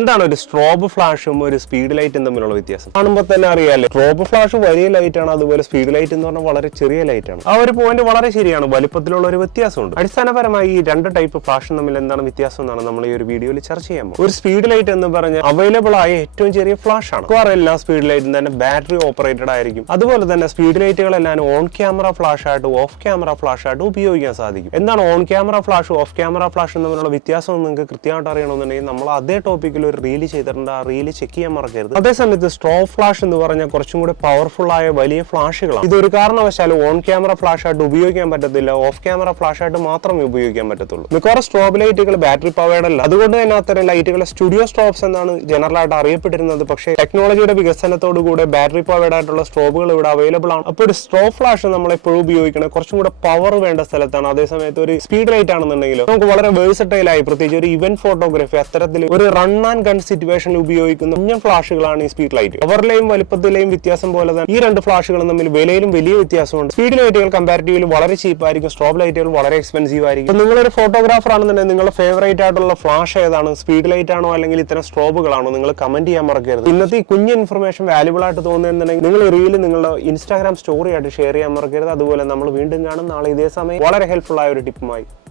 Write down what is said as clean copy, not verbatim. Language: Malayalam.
എന്താണ് ഒരു സ്ട്രോബ് ഫ്ലാഷും ഒരു സ്പീഡ് ലൈറ്റും തമ്മിലുള്ള വ്യത്യാസം? കാണുമ്പോൾ തന്നെ അറിയാലേ, സ്ട്രോബ് ഫ്ലാഷ് വലിയ ലൈറ്റ് ആണ്, അതുപോലെ സ്പീഡ് ലൈറ്റ് എന്ന് പറഞ്ഞാൽ വളരെ ചെറിയ ലൈറ്റ് ആണ്. ആ ഒരു പോയിന്റ് വളരെ ശരിയാണ്, വലിപ്പത്തിലുള്ള ഒരു വ്യത്യാസമുണ്ട്. അടിസ്ഥാനപരമായി ഈ രണ്ട് ടൈപ്പ് ഫ്ലാഷും തമ്മിൽ എന്താണ് വ്യത്യാസം എന്നാണ് നമ്മൾ ഈ ഒരു വീഡിയോയിൽ ചർച്ച ചെയ്യാൻ പോകുന്നത്. ഒരു സ്പീഡ് ലൈറ്റ് എന്ന് പറഞ്ഞാൽ അവൈലബിൾ ആയ ഏറ്റവും ചെറിയ ഫ്ലാഷ് ആണ്. എല്ലാ സ്പീഡ് ലൈറ്റും തന്നെ ബാറ്ററി ഓപ്പറേറ്റഡ് ആയിരിക്കും. അതുപോലെ തന്നെ സ്പീഡ് ലൈറ്റുകളെല്ലാം ഓൺ ക്യാമറ ഫ്ലാഷ് ആയിട്ട് ഓഫ് ക്യാമറ ഫ്ലാഷ് ആയിട്ട് ഉപയോഗിക്കാൻ സാധിക്കും. എന്താണ് on camera flash of camera flash തമ്മിലുള്ള വ്യത്യാസം നിങ്ങൾക്ക് കൃത്യമായിട്ട് അറിയണമെന്നുണ്ടെങ്കിൽ നമ്മൾ അതേ ടോപ്പിക്കിൽ ഒരു റീല് ചെയ്തിട്ടുണ്ട്, ആ റീല് ചെക്ക് ചെയ്യാൻ മറക്കരുത്. അതേസമയത്ത് സ്ട്രോബ് ഫ്ലാഷ് എന്ന് പറഞ്ഞാൽ കുറച്ചും കൂടി പവർഫുൾ ആയ വലിയ ഫ്ലാഷുകളാണ്. ഇതൊരു കാരണവശാലും ഓൺ ക്യാമറ ഫ്ലാഷ് ആയിട്ട് ഉപയോഗിക്കാൻ പറ്റത്തില്ല, ഓഫ് ക്യാമറ ഫ്ലാഷ് ആയിട്ട് മാത്രമേ ഉപയോഗിക്കാൻ പറ്റത്തുള്ളൂ. മിക്കവാറും സ്ട്രോബ് ലൈറ്റുകൾ ബാറ്ററി പവേർഡ് അല്ല. അതുകൊണ്ട് തന്നെ അത്തരം ലൈറ്റുകളെ സ്റ്റുഡിയോ സ്ട്രോബ്സ് എന്നാണ് ജനറൽ ആയിട്ട് അറിയപ്പെട്ടിരുന്നത്. പക്ഷേ ടെക്നോളജിയുടെ വികസനത്തോടുകൂടെ ബാറ്ററി പവേർഡ് ആയിട്ടുള്ള സ്ട്രോബുകൾ ഇവിടെ അവൈലബിൾ ആണ്. അപ്പോൾ ഒരു സ്ട്രോബ് ഫ്ലാഷ് നമ്മൾ എപ്പോഴും ഉപയോഗിക്കണം കുറച്ചും കൂടെ പവർ വേണ്ട സ്ഥലത്താണ്. അതേസമയത്ത് ഒരു സ്പീഡ് ലൈറ്റ് ആണെന്നുണ്ടെങ്കിൽ നമുക്ക് വളരെ വേഴ്സറ്റൈൽ ആയി, പ്രത്യേകിച്ച് ഒരു ഇവന്റ് ഫോട്ടോഗ്രാഫി അത്തരത്തിൽ ഒരു റൺ ആൻഡ് ഗൺ സിറ്റുവേഷനിൽ ഉപയോഗിക്കുന്ന കുഞ്ഞൻ ഫ്ലാഷുകളാണ് ഈ സ്പീഡ് ലൈറ്റ്. പവറിലെയും വലിപ്പത്തിലെയും വ്യത്യാസം പോലെ തന്നെ ഈ രണ്ട് ഫ്ലാഷുകളും തമ്മിൽ വിലയിലും വലിയ വ്യത്യാസമുണ്ട്. സ്പീഡ് ലൈറ്റുകൾ കമ്പാരിറ്റീവ്ലി വളരെ ചീപ്പ് ആയിരിക്കും, സ്ട്രോബ് ലൈറ്റുകൾ വളരെ എക്സ്പെൻസീവ് ആയിരിക്കും. നിങ്ങളൊരു ഫോട്ടോഗ്രാഫർ ആണെന്നുണ്ടെങ്കിൽ നിങ്ങളുടെ ഫേവറേറ്റ് ആയിട്ടുള്ള ഫ്ലാഷ് ഏതാണ്? സ്പീഡ് ലൈറ്റ് ആണോ അല്ലെങ്കിൽ ഇത്തരം സ്ട്രോബുകളാണോ? നിങ്ങൾ കമന്റ് ചെയ്യാൻ മറക്കരുത്. ഇന്നത്തെ ഈ കുഞ്ഞ് ഇൻഫർമേഷൻ വാല്യുബിൾ ആയിട്ട് തോന്നുന്നുണ്ടെങ്കിൽ നിങ്ങൾ റീല് നിങ്ങളുടെ ഇൻസ്റ്റാഗ്രാം സ്റ്റോറി ആയിട്ട് ഷെയർ ചെയ്യാൻ മറക്കരുത്. അതുപോലെ നമ്മൾ വീണ്ടും കാണും നാളെ ഇതേ സമയം വളരെ ഹെൽപ്ഫുൾ ആയ ഒരു ടിപ്പുമായി.